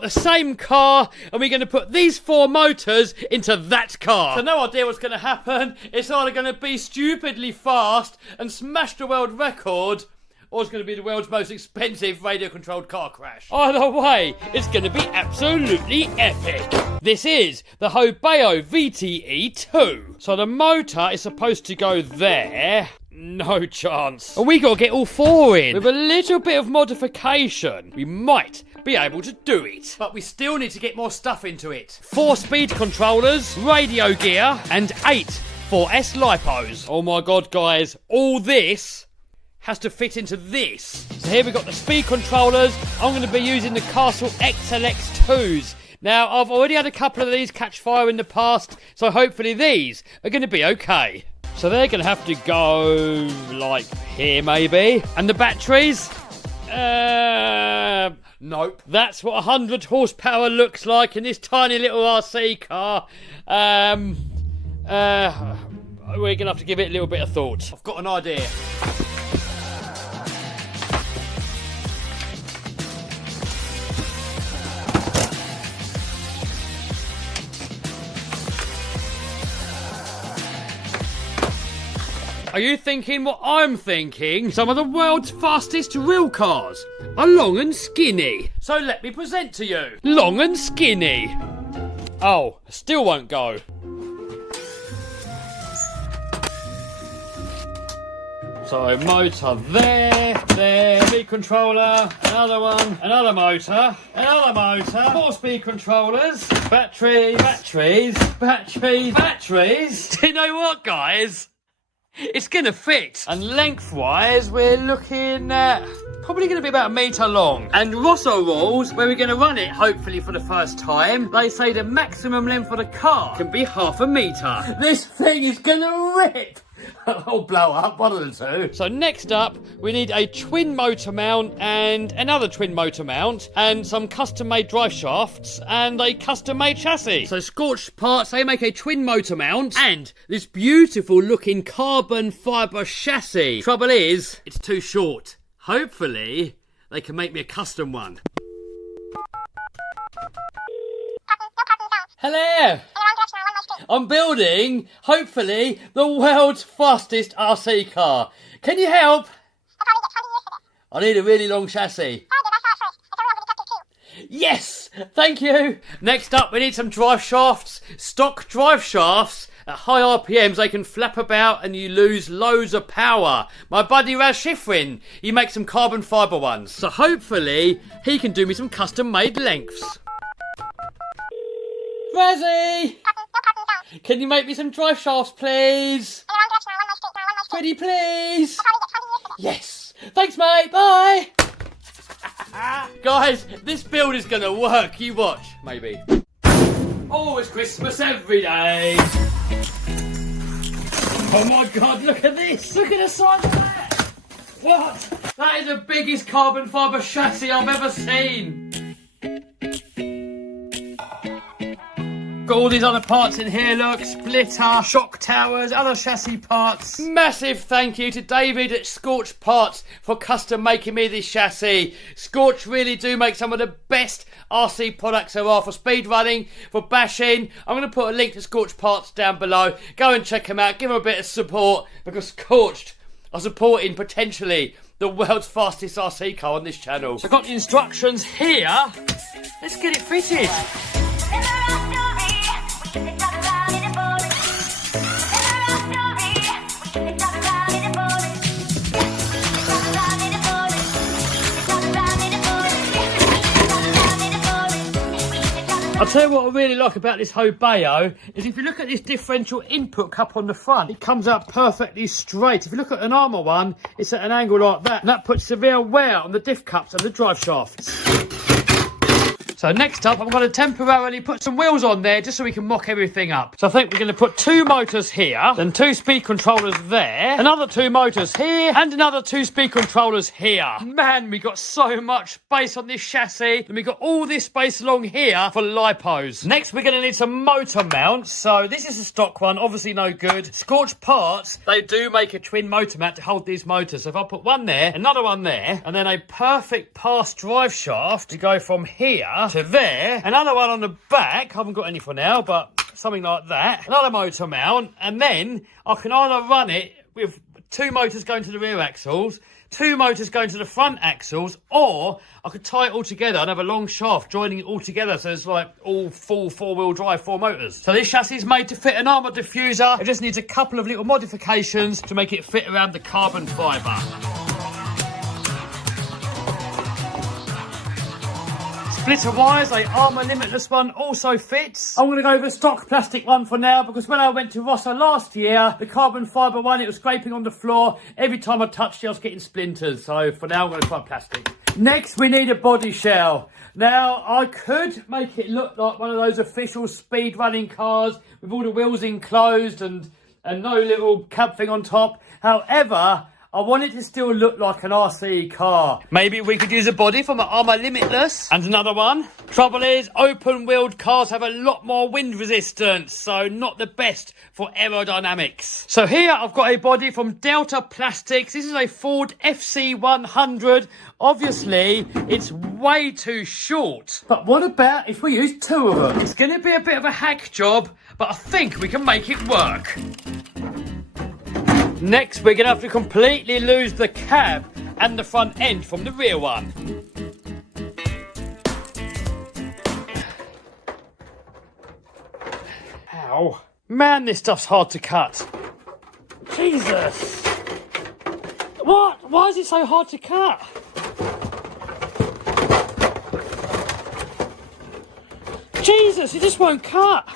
got the same car and we're going to put these 4 motors into that car. So no idea what's going to happen. It's either going to be stupidly fast and smash the world record, or it's going to be the world's most expensive radio-controlled car crash. Either way, it's going to be absolutely epic. This is the Hobeo VTE2. So the motor is supposed to go there. No chance. And we got to get all 4 in. With a little bit of modification, we might be able to do it. But we still need to get more stuff into it. 4 speed controllers, radio gear, and 8 4S lipos. Oh my god, guys, all this has to fit into this. So here we've got the speed controllers. I'm going to be using the Castle XLX2s. Now, I've already had a couple of these catch fire in the past, so hopefully these are going to be okay. So they're going to have to go like here maybe. And the batteries? Nope. That's what 100 horsepower looks like in this tiny little RC car. We're going to have to give it a little bit of thought. I've got an idea. Are you thinking what I'm thinking? Some of the world's fastest real cars are long and skinny. So let me present to you. Long and skinny. Oh, still won't go. So motor there, speed controller, another one, another motor, 4 speed controllers, batteries. Do you know what, guys? It's going to fit. And lengthwise, we're looking at probably going to be about a metre long. And Rosso rules, where we're going to run it, hopefully for the first time, they say the maximum length of the car can be half a metre. This thing is going to rip. Or blow up, one of the 2. So next up, we need a twin motor mount and another twin motor mount and some custom-made drive shafts and a custom-made chassis. So Scorched Parts, they make a twin motor mount and this beautiful-looking carbon fibre chassis. Trouble is, it's too short. Hopefully, they can make me a custom one. Hello! I'm building, hopefully, the world's fastest RC car. Can you help? I need a really long chassis. Yes! Thank you! Next up, we need some drive shafts. Stock drive shafts. At high RPMs, they can flap about and you lose loads of power. My buddy Raz Schifrin, he makes some carbon fibre ones. So hopefully, he can do me some custom-made lengths. Razzie! Can you make me some drive shafts, please? Pretty please? Yes! Thanks, mate! Bye! Guys, this build is gonna work. You watch. Maybe. Oh, it's Christmas every day! Oh my god, look at this! Look at the size of that! What? That is the biggest carbon fibre chassis I've ever seen! Got all these other parts in here, look, splitter, shock towers, other chassis parts. Massive thank you to David at Scorched Parts for custom making me this chassis. Scorched really do make some of the best RC products there are for speed running, for bashing. I'm going to put a link to Scorched Parts down below. Go and check them out, give them a bit of support, because Scorched are supporting potentially the world's fastest RC car on this channel. So I've got the instructions here. Let's get it fitted. I'll tell you what I really like about this Hobeo is if you look at this differential input cup on the front, it comes out perfectly straight. If you look at an Armour one, it's at an angle like that, and that puts severe wear on the diff cups and the drive shafts. So next up, I'm going to temporarily put some wheels on there just so we can mock everything up. So I think we're going to put 2 motors here, then 2 speed controllers there, another 2 motors here, and another 2 speed controllers here. Man, we got so much space on this chassis, and we got all this space along here for lipos. Next, we're going to need some motor mounts. So this is a stock one, obviously no good. Scorched Parts, they do make a twin motor mount to hold these motors. So if I put one there, another one there, and then a perfect pass drive shaft to go from here to there. Another one on the back. I haven't got any for now, but something like that. Another motor mount. And then I can either run it with 2 motors going to the rear axles, 2 motors going to the front axles, or I could tie it all together and have a long shaft joining it all together, so it's like all full 4-wheel drive 4 motors. So this chassis is made to fit an armoured diffuser. It just needs a couple of little modifications to make it fit around the carbon fibre. Splitter wires, a Armour Limitless one also fits. I'm going to go with a stock plastic one for now, because when I went to Rossa last year, the carbon fibre one, it was scraping on the floor. Every time I touched it, I was getting splinters. So for now, I'm going to try plastic. Next, we need a body shell. Now, I could make it look like one of those official speed running cars with all the wheels enclosed and no little cab thing on top. However, I want it to still look like an RC car. Maybe we could use a body from an Armour Limitless. And another one. Trouble is, open-wheeled cars have a lot more wind resistance, so not the best for aerodynamics. So here I've got a body from Delta Plastics. This is a Ford FC100. Obviously, it's way too short. But what about if we use 2 of them? It's going to be a bit of a hack job, but I think we can make it work. Next, we're going to have to completely lose the cab and the front end from the rear one. Ow. Man, this stuff's hard to cut. Jesus. What? Why is it so hard to cut? Jesus, it just won't cut.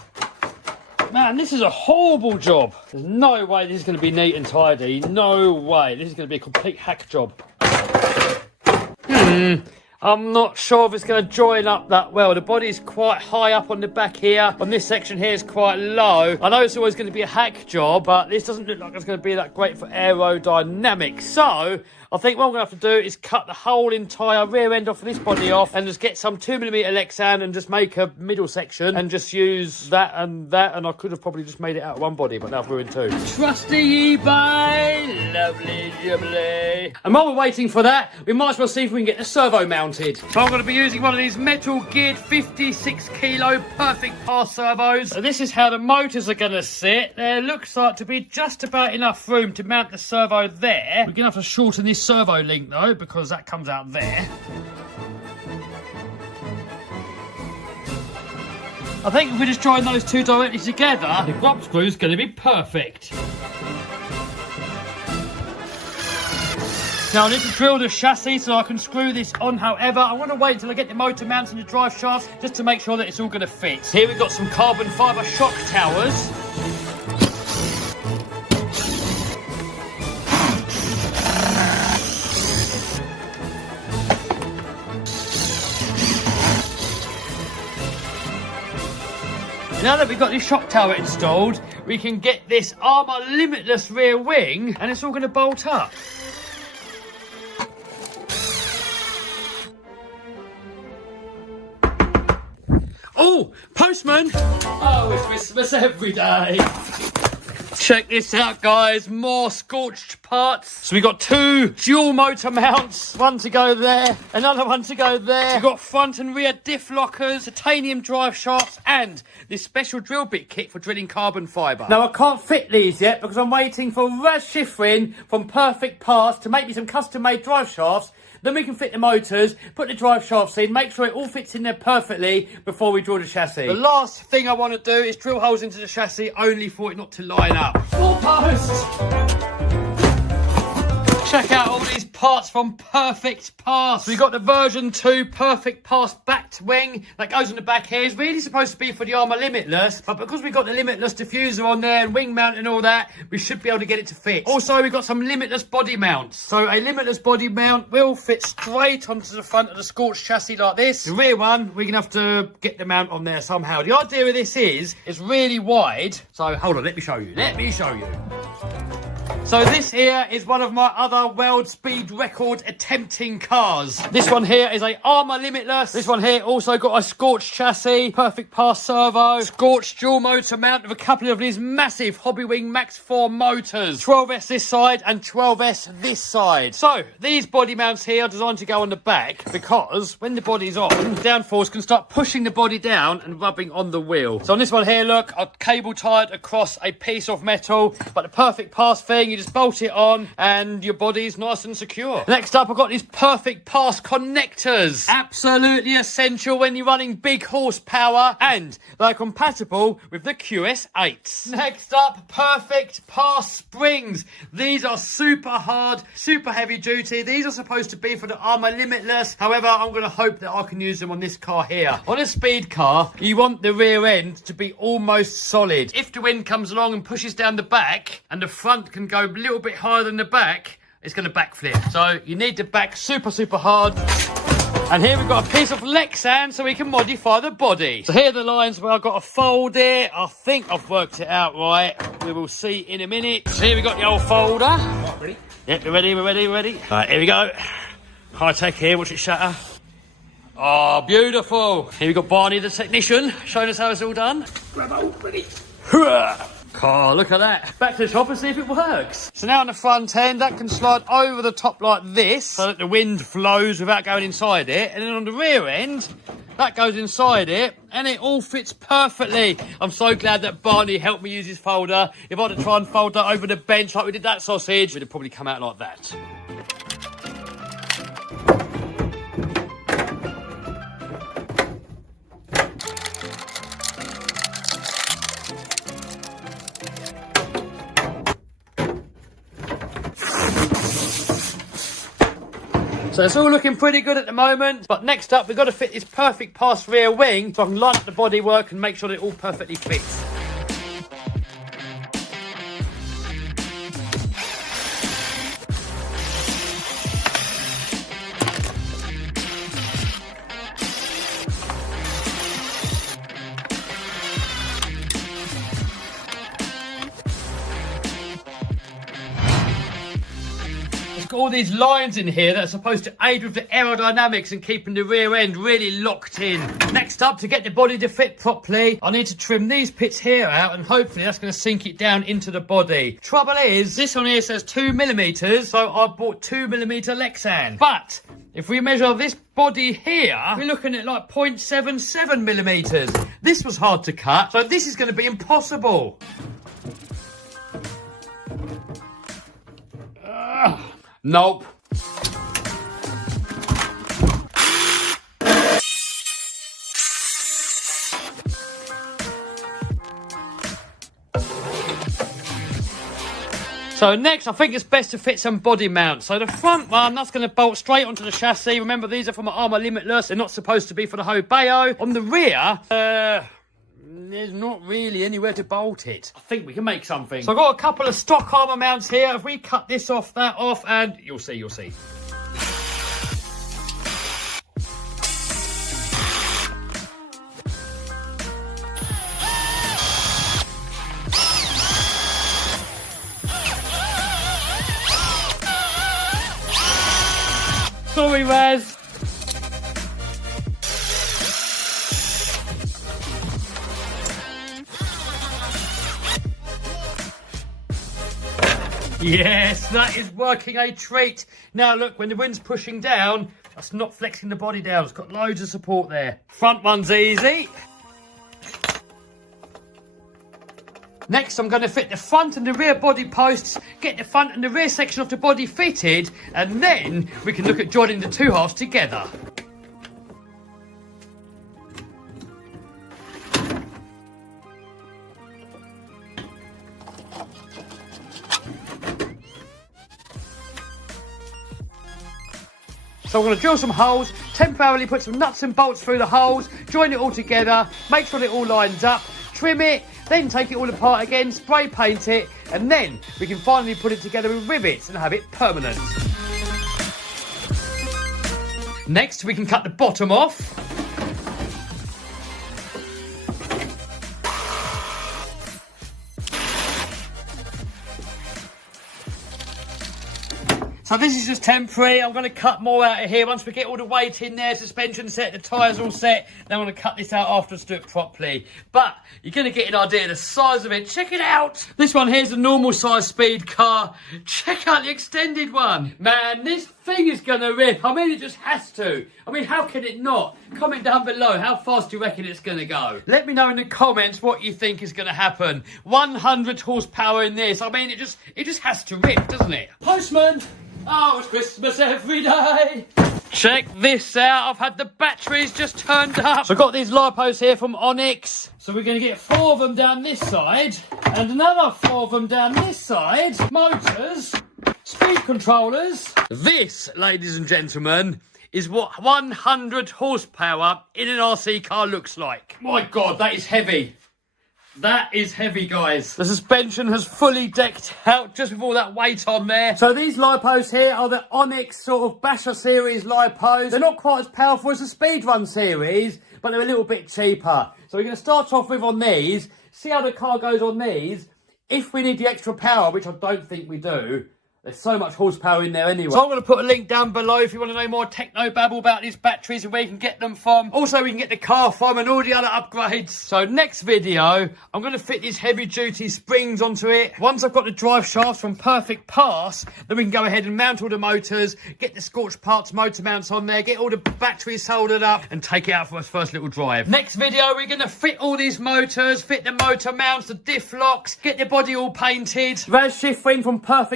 Man, this is a horrible job. There's no way this is going to be neat and tidy. No way. This is going to be a complete hack job. I'm not sure if it's going to join up that well. The body's quite high up on the back here. On this section here is quite low. I know it's always going to be a hack job, but this doesn't look like it's going to be that great for aerodynamics. So I think what I'm going to have to do is cut the whole entire rear end off of this body off and just get some 2mm Lexan and just make a middle section and just use that. And I could have probably just made it out of one body, but now I've ruined 2. Trusty eBay, lovely jubbly. And while we're waiting for that, we might as well see if we can get the servo mounted. So I'm going to be using one of these metal geared 56 kilo perfect pass servos. So this is how the motors are going to sit. There looks like to be just about enough room to mount the servo there. We're going to have to shorten this servo link though, because that comes out there. I think if we just join those 2 directly together, the grub screw is going to be perfect. Now I need to drill the chassis so I can screw this on. However, I want to wait until I get the motor mounts and the drive shafts just to make sure that it's all going to fit. Here we've got some carbon fibre shock towers. Now that we've got this shock tower installed, we can get this Armour Limitless rear wing and it's all going to bolt up. Oh, postman! Oh, it's Christmas every day. Check this out, guys. More scorched parts. So we got 2 dual motor mounts. One to go there, another one to go there. We've got front and rear diff lockers, titanium drive shafts, and this special drill bit kit for drilling carbon fibre. Now, I can't fit these yet because I'm waiting for Raz Schifrin from Perfect Parts to make me some custom-made drive shafts. Then we can fit the motors, put the drive shafts in, make sure it all fits in there perfectly before we drill the chassis. The last thing I want to do is drill holes into the chassis, only for it not to line up. 4 posts! Check out all these parts from Perfect Pass. We got the version 2 Perfect Pass backed wing that goes on the back here. It's really supposed to be for the Armour Limitless, but because we got the Limitless diffuser on there and wing mount and all that, we should be able to get it to fit. Also, we've got some Limitless body mounts. So a Limitless body mount will fit straight onto the front of the Scorched chassis like this. The rear one, we're going to have to get the mount on there somehow. The idea of this is, it's really wide. So hold on, let me show you. So So this here is one of my other world speed record attempting cars. This one here is a Armour Limitless. This one here also got a Scorch chassis, perfect pass servo, Scorch dual motor mount with a couple of these massive Hobbywing Max 4 motors. 12S this side and 12S this side. So these body mounts here are designed to go on the back because when the body's on, downforce can start pushing the body down and rubbing on the wheel. So on this one here, look, I've cable tied across a piece of metal, but the perfect pass thing, you just bolt it on and your body's nice and secure. Next up, I've got these perfect pass connectors. Absolutely essential when you're running big horsepower, and they're compatible with the QS8s. Next up, perfect pass springs. These are super hard, super heavy duty. These are supposed to be for the Armour Limitless. However, I'm going to hope that I can use them on this car here. On a speed car, you want the rear end to be almost solid. If the wind comes along and pushes down the back and the front can go a little bit higher than the back, it's going to backflip. So you need to back super, super hard. And here we've got a piece of Lexan so we can modify the body. So here are the lines where I've got to fold it. I think I've worked it out right. We will see in a minute. So here we've got the old folder. Right, ready? Yep, we're ready, we're ready, we're ready. All right, here we go. High tech here, watch it shatter. Oh, beautiful. Here we've got Barney the technician showing us how it's all done. Bravo, ready. Oh, look at that. Back to the top and see if it works. So now on the front end, that can slide over the top like this so that the wind flows without going inside it. And then on the rear end, that goes inside it and it all fits perfectly. I'm so glad that Barney helped me use his folder. If I had to try and fold that over the bench like we did that sausage, it would have probably come out like that. So it's all looking pretty good at the moment, but next up we've got to fit this perfect pass rear wing so I can line up the bodywork and make sure that it all perfectly fits. All these lines in here that are supposed to aid with the aerodynamics and keeping the rear end really locked in. Next up, to get the body to fit properly, I need to trim these bits here out and hopefully that's going to sink it down into the body. Trouble is, this one here says 2mm, so I bought 2mm Lexan. But if we measure this body here, we're looking at like 0.77mm. This was hard to cut, so this is going to be impossible. Nope. So next, I think it's best to fit some body mounts. So the front one, that's going to bolt straight onto the chassis. Remember, these are from an Armour Limitless. They're not supposed to be for the Hobeo. On the rear, there's not really anywhere to bolt it. I think we can make something. So I've got a couple of stock Armour mounts here. If we cut this off, that off, and you'll see, you'll see. Sorry, Raz. Yes, that is working a treat. Now look, when the wind's pushing down, that's not flexing the body down. It's got loads of support there. Front one's easy. Next, I'm going to fit the front and the rear body posts, get the front and the rear section of the body fitted, and then we can look at joining the two halves together. So I'm going to drill some holes, temporarily put some nuts and bolts through the holes, join it all together, make sure it all lines up, trim it, then take it all apart again, spray paint it, and then we can finally put it together with rivets and have it permanent. Next, we can cut the bottom off. So this is just temporary. I'm going to cut more out of here. Once we get all the weight in there, suspension set, the tyres all set, then I'm going to cut this out afterwards to do it properly. But you're going to get an idea of the size of it. Check it out. This one here's a normal size speed car. Check out the extended one. Man, this thing is going to rip. I mean, it just has to. I mean, how can it not? Comment down below. How fast do you reckon it's going to go? Let me know in the comments what you think is going to happen. 100 horsepower in this. I mean, it just has to rip, doesn't it? Postman. Oh, it's Christmas every day. Check this out. I've had the batteries just turned up. So I've got these lipos here from Onyx. So we're going to get 4 of them down this side and another 4 of them down this side. Motors, speed controllers. This, ladies and gentlemen, is what 100 horsepower in an RC car looks like. My God, that is heavy. That is heavy, guys. The suspension has fully decked out just with all that weight on there. So these lipos here are the Onyx sort of Basher series lipos. They're not quite as powerful as the Speedrun series, but they're a little bit cheaper. So we're going to start off with on these, see how the car goes on these. If we need the extra power, which I don't think we do, there's so much horsepower in there anyway. So I'm going to put a link down below if you want to know more techno babble about these batteries and where you can get them from. Also, we can get the car from and all the other upgrades. So next video, I'm going to fit these heavy duty springs onto it. Once I've got the drive shafts from perfect pass, then we can go ahead and mount all the motors, get the scorched parts motor mounts on there, get all the batteries soldered up and take it out for its first little drive. Next video, we're going to fit all these motors, fit the motor mounts, the diff locks, get the body all painted. Raz shift ring from perfect